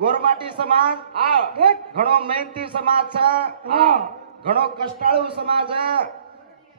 गोरमाटी समाज घणो मेहनती समाज घणो कष्टाळू समाज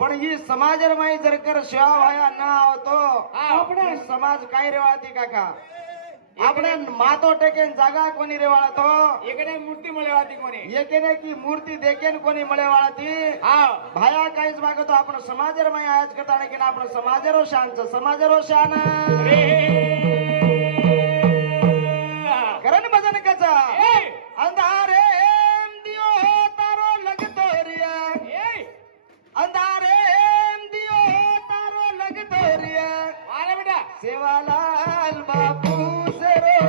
पण ही समाजर माई जर कर सेवा व्हाया न आवतो આપણે समाज काय रेवाळती काका આપણે मातो टेकेन जागा कोणी रेवाळतो एकेने मूर्ती मळेवाती कोणी एकेने की मूर्ती देकेन कोणी मळेवाळती भाया काहीच मागतो आपण समाजर माई आयाच करताना की आपण समाजरो शान करण भजन कचा अंधारे दियो तारो लगतो रिया अंधारे दियो तारो लगतो रिया वाले बेटा सेवालाल बापू सेरो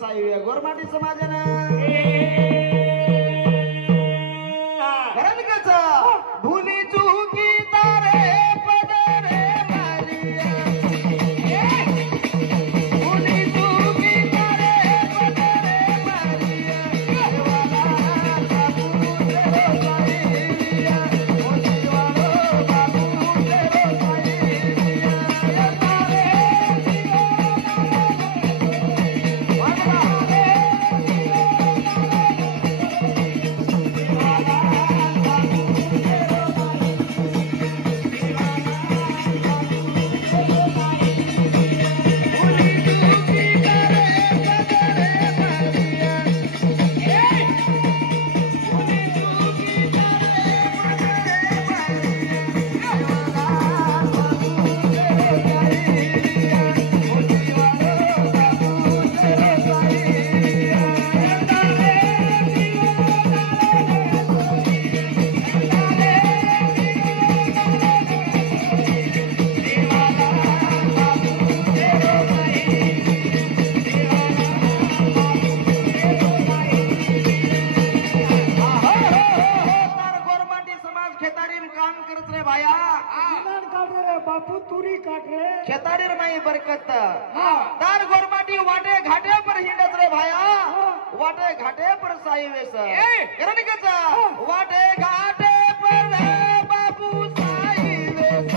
साई गोरमाटी समाजन करण कचा भूली चूकी तारे पदरे मारिया भूली चूकी तारे पदरे मारिया बाबू तेरो साईया मोतीवालो बाबू तेरो साईया खेतारीर माई बरकत तार गोरमाटी वाटे घाटे पर हिंडत रे भाया वाटे घाटे पर साई वेस करण कचा वाटे घाटे पर बापू साई वेस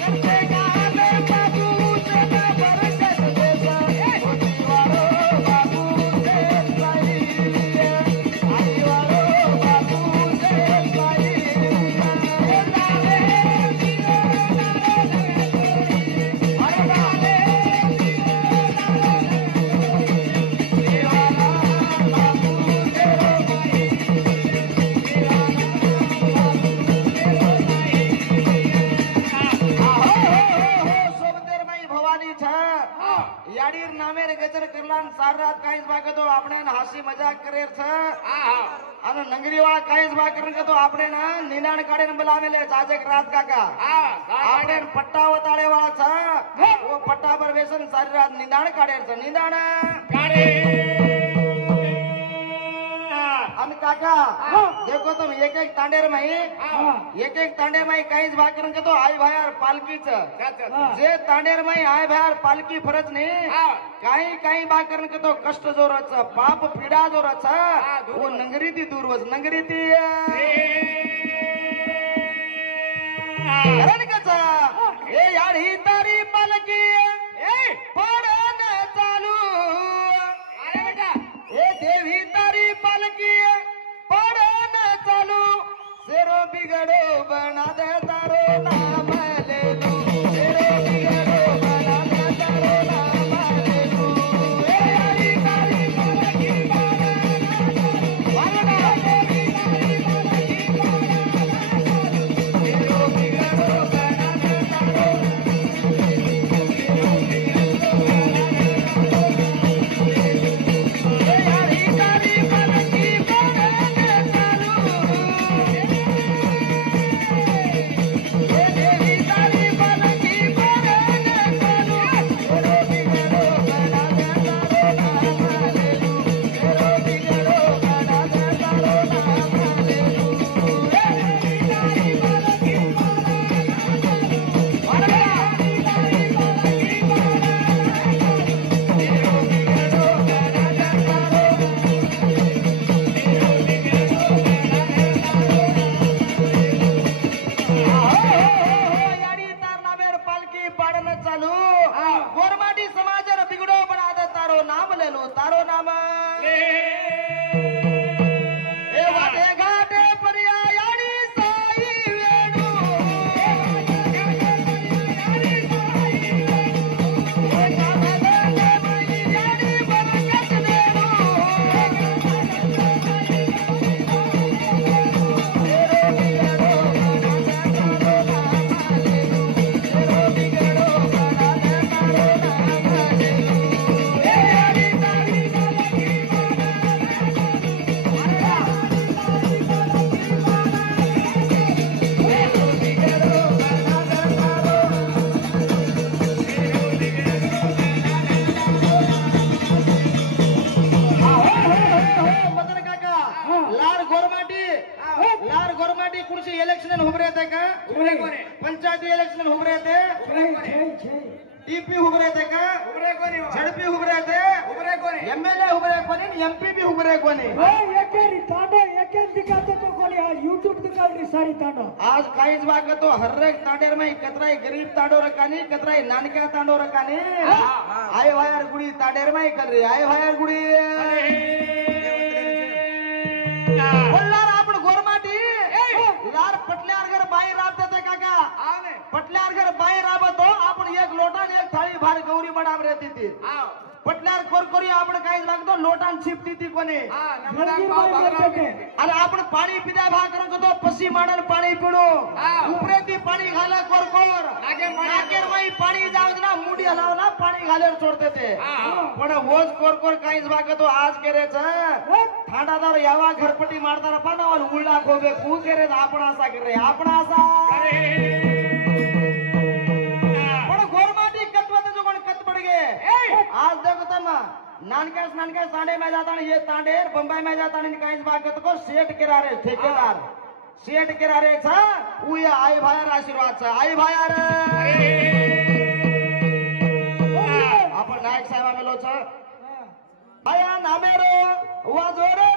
करते गाले बापू तेरा बरकत वेस मोतीवालो बापू तेरा साई आईवालो बापू तेरा साई याडीर नामेर गजर करलान सार रात काहीच बागतो આપણે હાસી મજાક કરે છે અને નંગરીવાળા કાहीच બાગ કરે તો આપણે ના નિનાણ કાઢીને બોલાવેલે જાજક રાત કાકા આપણે પટ્ટા વતાળે વાળા છે ઓ પટ્ટા પર વેસન સારી રાત નિનાણ કાઢે છે નિનાણ કાઢે અન काका देखो तुम एक एक तांडेर माई काहीच भाकरन के तो आई भायार पालकीच जे तांडेर माई आई भायार पालकी फरज नाही काही भाकरन के तो कष्ट जोरच पाप पीडा जोरच वो नंगरी ती दूरवच नंगरी ती कारण कचा हे याडी तारी पालकी पडन चालू हे देवी तारी पालकी पडन चालू सेरो बिगडो बना दे तारो नाम लेलू सेरो बिगडो बना दे तारो नाम लेलू हे याडी तारी पालकी पडन देवी तारी पालकी सेरो बिगडो बना दे तारो पंचायती इलेक्शन उभे रहते टीपी उभे रहते का झडपी उभे रहते एमएलए उभे रहे कोणी एमपी भी उभे रहे कोणी यूट्यूब दिखाली सारी तांडो आज काहीच भाग तो हर्रेक तांडेर में कतराई गरीब तांडो रकानी कतराई नानक्या तांडो रकानी आय भायर गुडी तांडेर में कर रही आय भायर गुडी बोलणार आपण गोरमाटी लार पटल्यार घर बाई राब देते काका पटल्यार घर बाई राबतो आपण एक लोटा आणि एक थाळी भार गौरी मडाम रहती थी पटल्यार कोरकोरी आपण काहीच लागतो लोटान छिपती ती कोणी आणि आपण पाणी पिद्या भा करू तो पसी माडन पाणी पिणू उपरे ती पाणी घाला कोरकोर नाकेर माई पाणी जाऊ ना मुडी हलाव ना पाणी घालेर सोडते ते पण होज कोरकोर काहीच भागतो आज केरेच ठांडादार यावा घरपटी मारताना पानावाल उलडा खोबे कू केरेच आपण असा करे आपण असा पण गोरमाटी कतवत जो कोण कत पड़ गए आज देखो तम नानकास तांडे में जाता ये तांडेर बंबई में जाता काहीच भागत को सेठ किरारे ठेकेदार सेठ किरारे छा उया आई भायर आशीर्वाद छा आई भायर आपण नायक साहेब मेलो छ आया नामेरो वाजोरे